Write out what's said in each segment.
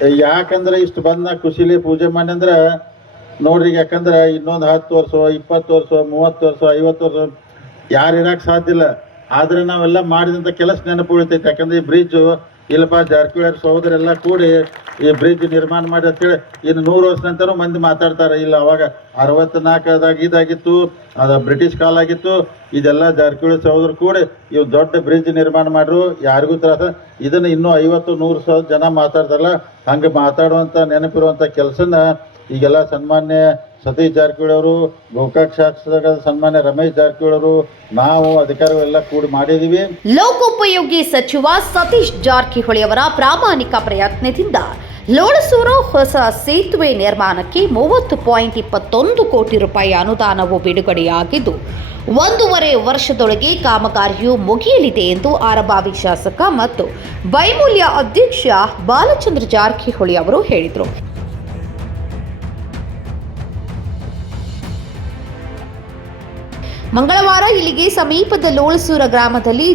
ಯಾಕಂದ್ರೆ ಇಷ್ಟು ಬಂದ ಖುಷಿಲಿ ಪೂಜೆ ಮಾಡಿ ಅಂದ್ರೆ ನೋಡ್ರಿ, ಯಾಕಂದ್ರೆ ಇನ್ನೊಂದು 10 ವರ್ಷ 20 ವರ್ಷ 30 ವರ್ಷ 50 ವರ್ಷ ಯಾರು ಇರಕ್ಕೆ ಸಾಧ್ಯ ಇಲ್ಲ. ಆದ್ರೆ ನಾವೆಲ್ಲ ಮಾಡಿದಂಥ ಕೆಲಸ ನೆನಪು ಉಳಿತೈತೆ. ಯಾಕಂದ್ರೆ ಈ ಬ್ರಿಡ್ಜು ಇಲ್ಲಪ್ಪ ಜಾರಕಿಹೊಳಿ ಸಹೋದರೆಲ್ಲ ಕೂಡಿ ಈ ಬ್ರಿಡ್ಜ್ ನಿರ್ಮಾಣ ಮಾಡಿ ಅಂತೇಳಿ ಇನ್ನು 100 ವರ್ಷ ನಂತರ ಮಂದಿ ಮಾತಾಡ್ತಾರೆ. ಇಲ್ಲ, ಅವಾಗ 64ದಾಗ ಇದಾಗಿತ್ತು, ಅದು ಬ್ರಿಟಿಷ್ ಕಾಲ ಆಗಿತ್ತು. ಇದೆಲ್ಲ ಜಾರಕಿಹೊಳಿ ಸಹೋದರು ಕೂಡಿ ಇವು ದೊಡ್ಡ ಬ್ರಿಡ್ಜ್ ನಿರ್ಮಾಣ ಮಾಡ್ರು, ಯಾರಿಗೂ ತ್ರಾಸ. ಇದನ್ನು ಇನ್ನೂ 50-100 ಜನ ಮಾತಾಡ್ತಾರಲ್ಲ, ಹಂಗೆ ಮಾತಾಡುವಂಥ ನೆನಪಿರುವಂಥ ಕೆಲಸನ ಈಗೆಲ್ಲ ಸನ್ಮಾನ್ಯ ಸತೀಶ್ ಜಾರಕಿಹೊಳಿ ಅವರು, ಗೋಕಾಕ್ ಶಾಸಕರಾದ ಸನ್ಮಾನ್ಯ ರಮೇಶ್ ಜಾರಕಿಹೊಳಿ ಅವರು, ನಾವು ಅಧಿಕಾರಿಗಳೆಲ್ಲ ಕೂಡಿ ಮಾಡಿದೀವಿ. ಲೋಕೋಪಯೋಗಿ ಸಚಿವ ಸತೀಶ್ ಜಾರಕಿಹೊಳಿ ಅವರ ಪ್ರಾಮಾಣಿಕ ಪ್ರಯತ್ನದಿಂದ ಲೋಳಸೂರು ಹೊಸ ಸೇತುವೆ ನಿರ್ಮಾಣಕ್ಕೆ 30.21 ಕೋಟಿ ರೂಪಾಯಿ ಅನುದಾನವು ಬಿಡುಗಡೆಯಾಗಿದ್ದು 1.5 ವರ್ಷದೊಳಗೆ ಕಾಮಗಾರಿಯು ಮುಗಿಯಲಿದೆ ಎಂದು ಆರಬಾವಿ ಶಾಸಕ ಮತ್ತು ಬೈಮೂಲ್ಯ ಅಧ್ಯಕ್ಷ ಬಾಲಚಂದ್ರ ಜಾರಕಿಹೊಳಿ ಅವರು ಹೇಳಿದರು. ಮಂಗಳವಾರ ಇಲ್ಲಿಗೆ ಸಮೀಪದ ಲೋಳಸೂರ ಗ್ರಾಮದಲ್ಲಿ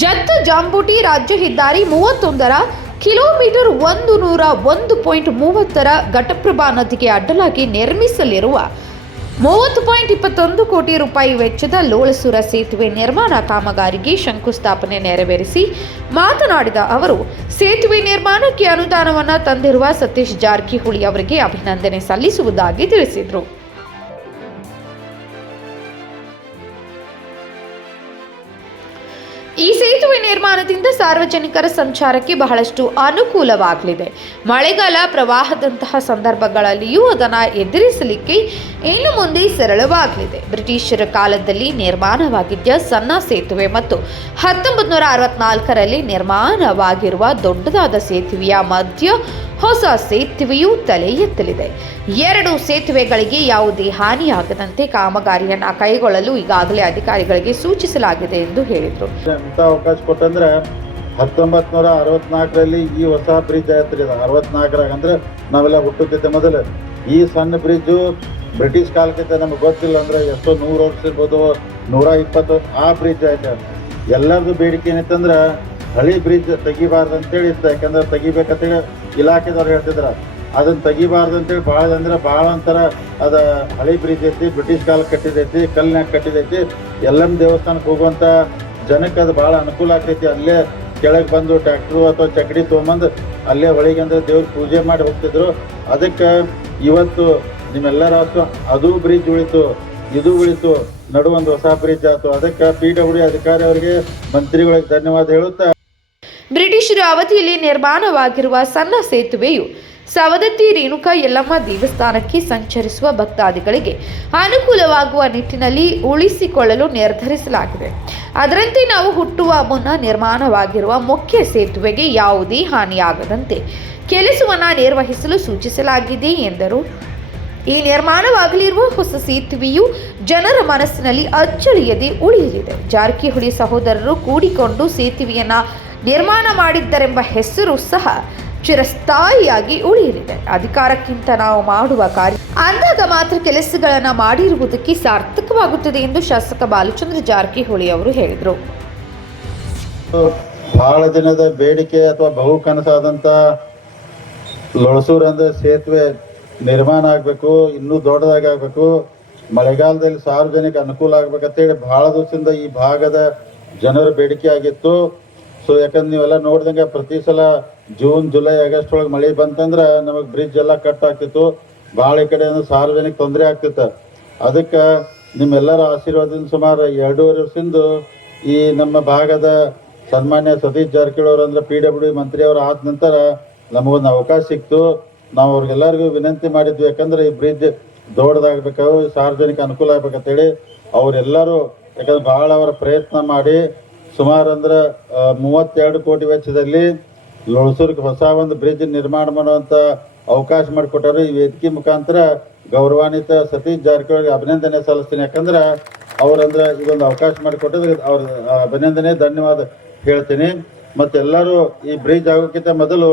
ಜತ್ತ ಜಾಂಬೂಟಿ ರಾಜ್ಯ ಹೆದ್ದಾರಿ 31ರ ಕಿಲೋಮೀಟರ್ 101.30 ಘಟಪ್ರಭಾ ನದಿಗೆ ಅಡ್ಡಲಾಗಿ ನಿರ್ಮಿಸಲಿರುವ 30.21 ಕೋಟಿ ರೂಪಾಯಿ ವೆಚ್ಚದ ಲೋಳಸೂರ ಸೇತುವೆ ನಿರ್ಮಾಣ ಕಾಮಗಾರಿಗೆ ಶಂಕುಸ್ಥಾಪನೆ ನೆರವೇರಿಸಿ ಮಾತನಾಡಿದ ಅವರು, ಸೇತುವೆ ನಿರ್ಮಾಣಕ್ಕೆ ಅನುದಾನವನ್ನು ತಂದಿರುವ ಸತೀಶ್ ಜಾರಕಿಹೊಳಿ ಅವರಿಗೆ ಅಭಿನಂದನೆ ಸಲ್ಲಿಸುವುದಾಗಿ ತಿಳಿಸಿದರು. ಈ ಸೇತುವೆ ನಿರ್ಮಾಣದಿಂದ ಸಾರ್ವಜನಿಕರ ಸಂಚಾರಕ್ಕೆ ಬಹಳಷ್ಟು ಅನುಕೂಲವಾಗಲಿದೆ. ಮಳೆಗಾಲ ಪ್ರವಾಹದಂತಹ ಸಂದರ್ಭಗಳಲ್ಲಿಯೂ ಅದನ್ನು ಎದುರಿಸಲಿಕ್ಕೆ ಇನ್ನು ಮುಂದೆ ಸರಳವಾಗಲಿದೆ. ಬ್ರಿಟಿಷರ ಕಾಲದಲ್ಲಿ ನಿರ್ಮಾಣವಾಗಿದ್ದ ಸಣ್ಣ ಸೇತುವೆ ಮತ್ತು 1964ರಲ್ಲಿ ನಿರ್ಮಾಣವಾಗಿರುವ ದೊಡ್ಡದಾದ ಸೇತುವೆಯ ಮಧ್ಯ ಹೊಸ ಸೇತುವೆಯು ತಲೆ ಎತ್ತಲಿದೆ. 2 ಸೇತುವೆಗಳಿಗೆ ಯಾವುದೇ ಹಾನಿಯಾಗದಂತೆ ಕಾಮಗಾರಿಯನ್ನು ಕೈಗೊಳ್ಳಲು ಈಗಾಗಲೇ ಅಧಿಕಾರಿಗಳಿಗೆ ಸೂಚಿಸಲಾಗಿದೆ ಎಂದು ಹೇಳಿದರು. ಅಂತ ಅವಕಾಶ ಕೊಟ್ಟಂದ್ರೆ 1964ರಲ್ಲಿ ಈ ಹೊಸ ಬ್ರಿಡ್ಜ್ ಆಯ್ತು. 64ರಾಗ ಅಂದ್ರೆ ನಾವೆಲ್ಲ ಹುಟ್ಟುತ್ತಿದ್ದ ಮೊದಲು ಈ ಸಣ್ಣ ಬ್ರಿಡ್ಜು ಬ್ರಿಟಿಷ್ ಕಾಲಕ್ಕಿಂತ ನಮ್ಗೆ ಗೊತ್ತಿಲ್ಲ ಅಂದ್ರೆ ಎಷ್ಟೋ 100 ವರ್ಷ ಇರ್ಬೋದು, 120 ಆ ಬ್ರಿಡ್ಜ್ ಆಯ್ತು. ಎಲ್ಲರದು ಬೇಡಿಕೆ ಏನಿತ್ತಂದ್ರೆ ಹಳಿ ಬ್ರಿಡ್ಜ್ ತೆಗಿಬಾರ್ದು ಅಂತೇಳಿ ಇತ್ತು. ಯಾಕಂದ್ರೆ ತೆಗಿಬೇಕಂತೇಳಿ ಇಲಾಖೆದವ್ರು ಹೇಳ್ತಿದ್ರು, ಅದನ್ನ ತೆಗಿಬಾರ್ದು ಅಂತೇಳಿ ಭಾಳ ಒಂಥರ ಅದ ಹಳಿ ಬ್ರಿಡ್ಜ್ ಐತಿ, ಬ್ರಿಟಿಷ್ ಕಾಲಕ್ಕೆ ಕಟ್ಟಿದೈತಿ, ಕಲ್ಲಿನಾಗ ಕಟ್ಟಿದೈತಿ. ಎಲ್ಲಮ್ಮ ದೇವಸ್ಥಾನಕ್ಕೆ ಹೋಗುವಂಥ ಜನಕ್ಕೆ ಅದು ಭಾಳ ಅನುಕೂಲ ಆಗ್ತೈತಿ. ಅಲ್ಲೇ ಕೆಳಗೆ ಬಂದು ಟ್ರ್ಯಾಕ್ಟ್ರು ಅಥವಾ ಚಕಡಿ ತೊಗೊಂಬಂದು ಅಲ್ಲೇ ಒಳಗೆ ಅಂದ್ರೆ ದೇವ್ರ ಪೂಜೆ ಮಾಡಿ ಹೋಗ್ತಿದ್ರು. ಅದಕ್ಕೆ ಇವತ್ತು ನಿಮ್ಮೆಲ್ಲರ ಅದು ಬ್ರಿಡ್ಜ್ ಉಳಿತು, ಇದು ಉಳಿತು, ನಡುವೊಂದು ಹೊಸ ಬ್ರಿಡ್ಜ್ ಆಯ್ತು. ಅದಕ್ಕೆ PWD ಅಧಿಕಾರಿ ಅವರಿಗೆ, ಮಂತ್ರಿಗಳಿಗೆ ಧನ್ಯವಾದ ಹೇಳುತ್ತಾ, ಬ್ರಿಟಿಷರ ಅವಧಿಯಲ್ಲಿ ನಿರ್ಮಾಣವಾಗಿರುವ ಸಣ್ಣ ಸೇತುವೆಯು ಸವದತ್ತಿ ರೇಣುಕಾ ಯಲ್ಲಮ್ಮ ದೇವಸ್ಥಾನಕ್ಕೆ ಸಂಚರಿಸುವ ಭಕ್ತಾದಿಗಳಿಗೆ ಅನುಕೂಲವಾಗುವ ನಿಟ್ಟಿನಲ್ಲಿ ಉಳಿಸಿಕೊಳ್ಳಲು ನಿರ್ಧರಿಸಲಾಗಿದೆ. ಅದರಂತೆ ನಾವು ಹುಟ್ಟುವ ಮುನ್ನ ನಿರ್ಮಾಣವಾಗಿರುವ ಮುಖ್ಯ ಸೇತುವೆಗೆ ಯಾವುದೇ ಹಾನಿಯಾಗದಂತೆ ಕೆಲಸವನ್ನು ನಿರ್ವಹಿಸಲು ಸೂಚಿಸಲಾಗಿದೆ ಎಂದರು. ಈ ನಿರ್ಮಾಣವಾಗಲಿರುವ ಹೊಸ ಸೇತುವೆಯು ಜನರ ಮನಸ್ಸಿನಲ್ಲಿ ಅಚ್ಚಳಿಯದೆ ಉಳಿಯಲಿದೆ. ಜಾರಕಿಹೊಳಿ ಸಹೋದರರು ಕೂಡಿಕೊಂಡು ಸೇತುವೆಯನ್ನು ನಿರ್ಮಾಣ ಮಾಡಿದ್ದರೆಂಬ ಹೆಸರು ಸಹ ಚಿರಸ್ಥಾಯಿಯಾಗಿ ಉಳಿಯಲಿದೆ. ಅಧಿಕಾರಕ್ಕಿಂತ ನಾವು ಮಾಡುವ ಕಾರ್ಯ ಅಂದಾಗ ಮಾತ್ರ ಕೆಲಸಗಳನ್ನು ಮಾಡಿರುವುದಕ್ಕೆ ಸಾರ್ಥಕವಾಗುತ್ತದೆ ಎಂದು ಶಾಸಕ ಬಾಲಚಂದ್ರ ಜಾರಕಿಹೊಳಿ ಅವರು ಹೇಳಿದರು. ಬಹಳ ದಿನದ ಬೇಡಿಕೆ ಅಥವಾ ಬಹು ಕನಸಾದಂಥ ಲೋಳಸೂರು ಅಂದ್ರೆ ಸೇತುವೆ ನಿರ್ಮಾಣ ಆಗಬೇಕು, ಇನ್ನೂ ದೊಡ್ಡದಾಗಿ ಆಗಬೇಕು, ಮಳೆಗಾಲದಲ್ಲಿ ಸಾರ್ವಜನಿಕ ಅನುಕೂಲ ಆಗ್ಬೇಕಂತೇಳಿ ಬಹಳ ದಿವಸದಿಂದ ಈ ಭಾಗದ ಜನರ ಬೇಡಿಕೆ ಆಗಿತ್ತು. ಸೊ ಯಾಕಂದ್ರೆ ನೀವೆಲ್ಲ ನೋಡ್ದಂಗೆ ಪ್ರತಿ ಸಲ ಜೂನ್ ಜುಲೈ ಆಗಸ್ಟ್ ಒಳಗೆ ಮಳೆ ಬಂತಂದ್ರೆ ನಮಗೆ ಬ್ರಿಡ್ಜ್ ಎಲ್ಲ ಕಟ್ ಆಗ್ತಿತ್ತು. ಭಾಳ ಈ ಕಡೆ ಸಾರ್ವಜನಿಕ ತೊಂದರೆ ಆಗ್ತಿತ್ತು. ಅದಕ್ಕೆ ನಿಮ್ಮೆಲ್ಲರ ಆಶೀರ್ವಾದದಿಂದ ಸುಮಾರು 2.5 ವರ್ಷದಿಂದ ಈ ನಮ್ಮ ಭಾಗದ ಸನ್ಮಾನ್ಯ ಸತೀಶ್ ಜಾರಕಿಹೊಳಿ ಅವರು ಅಂದ್ರೆ PWD ಮಂತ್ರಿಯವರು ಆದ ನಂತರ ನಮಗೊಂದು ಅವಕಾಶ ಸಿಕ್ತು. ನಾವು ಅವ್ರಿಗೆಲ್ಲರಿಗೂ ವಿನಂತಿ ಮಾಡಿದ್ವಿ, ಯಾಕಂದ್ರೆ ಈ ಬ್ರಿಡ್ಜ್ ದೊಡ್ಡದಾಗಬೇಕು, ಸಾರ್ವಜನಿಕ ಅನುಕೂಲ ಆಗ್ಬೇಕಂತೇಳಿ. ಅವರೆಲ್ಲರೂ ಯಾಕಂದ್ರೆ ಭಾಳ ಅವರ ಪ್ರಯತ್ನ ಮಾಡಿ ಸುಮಾರು ಅಂದ್ರೆ 32 ಕೋಟಿ ವೆಚ್ಚದಲ್ಲಿ ಲೋಳಸೂರಿಗೆ ಹೊಸ ಒಂದು ಬ್ರಿಡ್ಜ್ ನಿರ್ಮಾಣ ಮಾಡುವಂಥ ಅವಕಾಶ ಮಾಡಿಕೊಟ್ಟರು. ಈ ವೇದಿಕೆ ಮುಖಾಂತರ ಗೌರವಾನ್ವಿತ ಸತೀಶ್ ಜಾರಕಿಹೊಳಿಗೆ ಅಭಿನಂದನೆ ಸಲ್ಲಿಸ್ತೀನಿ. ಯಾಕಂದ್ರೆ ಅವರಂದ್ರೆ ಇದೊಂದು ಅವಕಾಶ ಮಾಡಿಕೊಟ್ಟಿದ್ರೆ ಅವ್ರ ಅಭಿನಂದನೆ ಧನ್ಯವಾದ ಹೇಳ್ತೀನಿ. ಮತ್ತೆಲ್ಲರೂ ಈ ಬ್ರಿಡ್ಜ್ ಆಗೋಕ್ಕಿಂತ ಮೊದಲು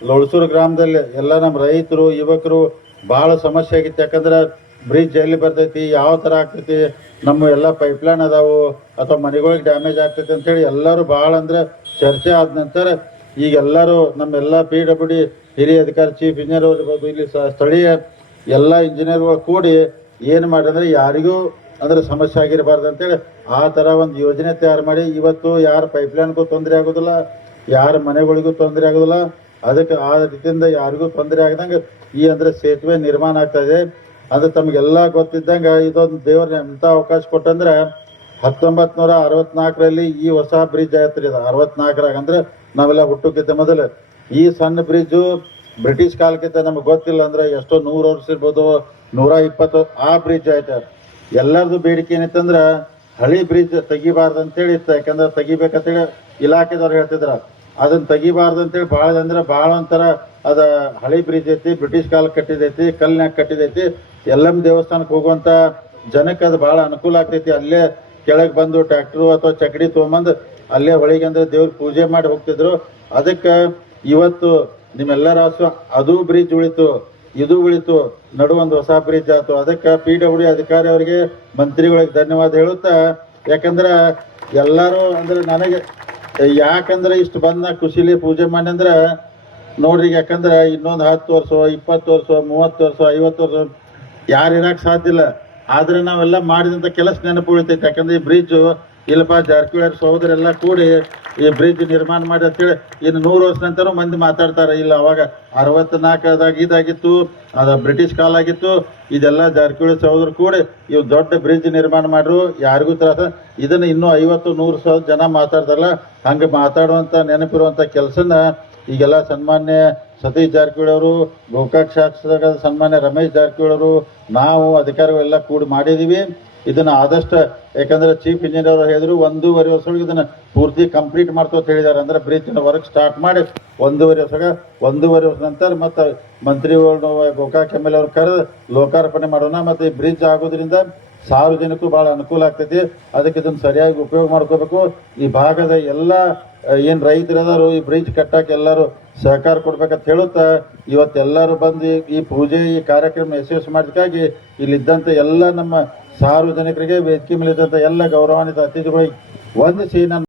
ಲೋಳಸೂರು ಗ್ರಾಮದಲ್ಲಿ ಎಲ್ಲ ನಮ್ಮ ರೈತರು ಯುವಕರು ಭಾಳ ಸಮಸ್ಯೆ ಆಗಿತ್ತು. ಯಾಕಂದ್ರೆ ಬ್ರಿಡ್ಜ್ ಎಲ್ಲಿ ಬರ್ತೈತಿ, ಯಾವ ಥರ ಆಗ್ತೈತಿ, ನಮ್ಮ ಎಲ್ಲ ಪೈಪ್ಲೈನ್ ಅದಾವು ಅಥವಾ ಮನೆಗಳಿಗೆ ಡ್ಯಾಮೇಜ್ ಆಗ್ತೈತಿ ಅಂತೇಳಿ ಎಲ್ಲರೂ ಭಾಳ ಅಂದ್ರೆ ಚರ್ಚೆ ಆದ ನಂತರ ಈಗ ಎಲ್ಲರೂ ನಮ್ಮೆಲ್ಲ PWD ಹಿರಿಯ ಅಧಿಕಾರಿ ಚೀಫ್ ಇಂಜಿನಿಯರ್ ಇರ್ಬೋದು, ಇಲ್ಲಿ ಸ್ಥಳೀಯ ಎಲ್ಲ ಇಂಜಿನಿಯರ್ಗಳು ಕೂಡಿ ಏನು ಮಾಡಿದ್ರೆ ಯಾರಿಗೂ ಅಂದ್ರೆ ಸಮಸ್ಯೆ ಆಗಿರಬಾರ್ದು ಅಂತೇಳಿ ಆ ಥರ ಒಂದು ಯೋಜನೆ ತಯಾರು ಮಾಡಿ ಇವತ್ತು ಯಾರ ಪೈಪ್ಲೈನ್ಗೂ ತೊಂದರೆ ಆಗೋದಿಲ್ಲ, ಯಾರ ಮನೆಗಳಿಗೂ ತೊಂದರೆ ಆಗೋದಿಲ್ಲ. ಅದಕ್ಕೆ ಆ ರೀತಿಯಿಂದ ಯಾರಿಗೂ ತೊಂದರೆ ಆಗದಂಗೆ ಈ ಅಂದ್ರೆ ಸೇತುವೆ ನಿರ್ಮಾಣ ಆಗ್ತಾ ಇದೆ. ಅದು ತಮಗೆಲ್ಲ ಗೊತ್ತಿದ್ದಂಗೆ ಇದೊಂದು ದೇವ್ರ ಎಂಥ ಅವಕಾಶ ಕೊಟ್ಟಂದ್ರೆ 1964ರಲ್ಲಿ ಈ ಹೊಸ ಬ್ರಿಡ್ಜ್ ಆಯ್ತು. ಇದು 64ರಾಗ ಅಂದ್ರೆ ನಾವೆಲ್ಲ ಹುಟ್ಟೋಕ್ಕಿಂತ ಮೊದಲು ಈ ಸಣ್ಣ ಬ್ರಿಡ್ಜು ಬ್ರಿಟಿಷ್ ಕಾಲಕ್ಕಿಂತ ನಮಗೆ ಗೊತ್ತಿಲ್ಲ ಅಂದ್ರೆ ಎಷ್ಟೋ 100 ವರ್ಷ ಇರ್ಬೋದು, 120 ಆ ಬ್ರಿಡ್ಜ್ ಆಯ್ತು. ಎಲ್ಲರದು ಬೇಡಿಕೆ ಏನಿತ್ತಂದ್ರೆ ಹಳಿ ಬ್ರಿಡ್ಜ್ ತೆಗಿಬಾರ್ದು ಅಂತೇಳಿ ಇತ್ತು. ಯಾಕಂದ್ರೆ ತೆಗಿಬೇಕಂತೇಳಿ ಇಲಾಖೆದವ್ರು ಹೇಳ್ತಿದ್ರ, ಅದನ್ನ ತೆಗಿಬಾರ್ದು ಅಂತೇಳಿ ಭಾಳ ಅಂದ್ರೆ ಭಾಳ ಒಂಥರ ಅದ ಹಳಿ ಬ್ರಿಡ್ಜ್ ಐತಿ, ಬ್ರಿಟಿಷ್ ಕಾಲ ಕಟ್ಟಿದೈತಿ, ಕಲ್ಲಿನಾಗ ಕಟ್ಟಿದೈತಿ. ಎಲ್ಲಮ್ಮ ದೇವಸ್ಥಾನಕ್ಕೆ ಹೋಗುವಂತ ಜನಕ್ಕೆ ಅದು ಭಾಳ ಅನುಕೂಲ ಆಗ್ತೈತಿ. ಅಲ್ಲೇ ಕೆಳಗೆ ಬಂದು ಟ್ರ್ಯಾಕ್ಟರ್ ಅಥವಾ ಚಕಡಿ ತೊಗೊಂಬಂದು ಅಲ್ಲೇ ಹೊಳಿಗೆ ಅಂದ್ರೆ ದೇವ್ರ ಪೂಜೆ ಮಾಡಿ ಹೋಗ್ತಿದ್ರು. ಅದಕ್ಕೆ ಇವತ್ತು ನಿಮ್ಮೆಲ್ಲರ ಆಸು ಅದು ಬ್ರಿಡ್ಜ್ ಉಳಿತು, ಇದು ಉಳಿತು, ನಡು ಒಂದು ಹೊಸ ಬ್ರಿಡ್ಜ್ ಆಯ್ತು. ಅದಕ್ಕೆ PWD ಅಧಿಕಾರಿ ಅವರಿಗೆ, ಮಂತ್ರಿಗಳಿಗೆ ಧನ್ಯವಾದ ಹೇಳುತ್ತಾ, ಯಾಕಂದ್ರೆ ಎಲ್ಲರೂ ಅಂದ್ರೆ ನನಗೆ ಯಾಕಂದ್ರೆ ಇಷ್ಟು ಬಂದ ಖುಷಿಲಿ ಪೂಜೆ ಮಾಡಿ ಅಂದ್ರೆ ನೋಡ್ರಿ, ಯಾಕಂದ್ರೆ ಇನ್ನೊಂದು 10 ವರ್ಷ 20 ವರ್ಷ 30 ವರ್ಷ 50 ವರ್ಷ ಯಾರು ಇರಕ್ಕೆ ಸಾಧ್ಯ ಇಲ್ಲ. ಆದ್ರೆ ನಾವೆಲ್ಲ ಮಾಡಿದಂಥ ಕೆಲಸ ನೆನಪು ಉಳಿತೈತೆ. ಯಾಕಂದ್ರೆ ಈ ಬ್ರಿಡ್ಜು ಇಲ್ಲಪ್ಪ ಜಾರಕಿಹೊಳಿ ಸಹೋದರೆಲ್ಲ ಕೂಡಿ ಈ ಬ್ರಿಡ್ಜ್ ನಿರ್ಮಾಣ ಮಾಡಿ ಅಂತೇಳಿ ಇನ್ನು 100 ವರ್ಷ ನಂತರ ಮಂದಿ ಮಾತಾಡ್ತಾರೆ. ಇಲ್ಲ ಅವಾಗ 64ದಾಗ ಇದಾಗಿತ್ತು, ಅದು ಬ್ರಿಟಿಷ್ ಕಾಲ ಆಗಿತ್ತು. ಇದೆಲ್ಲ ಜಾರಕಿಹೊಳಿ ಸಹೋದರು ಕೂಡಿ ಇವು ದೊಡ್ಡ ಬ್ರಿಡ್ಜ್ ನಿರ್ಮಾಣ ಮಾಡ್ರು, ಯಾರಿಗೂ ತ್ರಾಸ. ಇದನ್ನು ಇನ್ನೂ 50-100 ಜನ ಮಾತಾಡ್ತಾರಲ್ಲ, ಹಂಗೆ ಮಾತಾಡುವಂಥ ನೆನಪಿರುವಂಥ ಕೆಲಸನ ಈಗೆಲ್ಲ ಸನ್ಮಾನ್ಯ ಸತೀಶ್ ಜಾರಕಿಹೊಳಿ ಅವರು, ಗೋಕಾಕ್ ಶಾಸಕರಾದ ಸನ್ಮಾನ್ಯ ರಮೇಶ್ ಜಾರಕಿಹೊಳಿ ಅವರು, ನಾವು ಅಧಿಕಾರಿಗಳೆಲ್ಲ ಕೂಡಿ ಮಾಡಿದ್ದೀವಿ. ಇದನ್ನು ಆದಷ್ಟು, ಯಾಕಂದ್ರೆ ಚೀಫ್ ಇಂಜಿನಿಯರ್ ಅವರು ಹೇಳಿದ್ರು 1.5 ವರ್ಷದೊಳಗೆ ಇದನ್ನು ಪೂರ್ತಿ ಕಂಪ್ಲೀಟ್ ಮಾಡ್ತು ಅಂತ ಹೇಳಿದ್ದಾರೆ. ಅಂದ್ರೆ ಬ್ರಿಡ್ಜ್ನ ವರ್ಕ್ ಸ್ಟಾರ್ಟ್ ಮಾಡಿ 1.5 ವರ್ಷ ನಂತರ ಮತ್ತು ಮಂತ್ರಿಗಳು ಗೋಕಾಕ್ MLA ಅವ್ರು ಕರೆದು ಲೋಕಾರ್ಪಣೆ ಮಾಡೋಣ. ಮತ್ತು ಈ ಬ್ರಿಡ್ಜ್ ಆಗೋದ್ರಿಂದ ಸಾರ್ವಜನಿಕರು ಭಾಳ ಅನುಕೂಲ ಆಗ್ತೈತಿ. ಅದಕ್ಕೆ ಇದನ್ನು ಸರಿಯಾಗಿ ಉಪಯೋಗ ಮಾಡ್ಕೋಬೇಕು. ಈ ಭಾಗದ ಎಲ್ಲ ಏನು ರೈತರದಾರು ಈ ಬ್ರಿಡ್ಜ್ ಕಟ್ಟಕ್ಕೆ ಎಲ್ಲರೂ ಸಹಕಾರ ಕೊಡ್ಬೇಕಂತ ಹೇಳುತ್ತಾ, ಇವತ್ತೆಲ್ಲರೂ ಬಂದು ಈ ಪೂಜೆ ಈ ಕಾರ್ಯಕ್ರಮ ಯಶಸ್ವಿ ಮಾಡೋದಕ್ಕಾಗಿ ಇಲ್ಲಿದ್ದಂಥ ಎಲ್ಲ ನಮ್ಮ ಸಾರ್ವಜನಿಕರಿಗೆ, ವೇದಿಕೆ ಮೇಲೆ ಇದ್ದಂಥ ಎಲ್ಲ ಗೌರವಾನ್ವಿತ ಅತಿಥಿಗಳಿಗೆ ವಂದಿಸಿ ನಾನು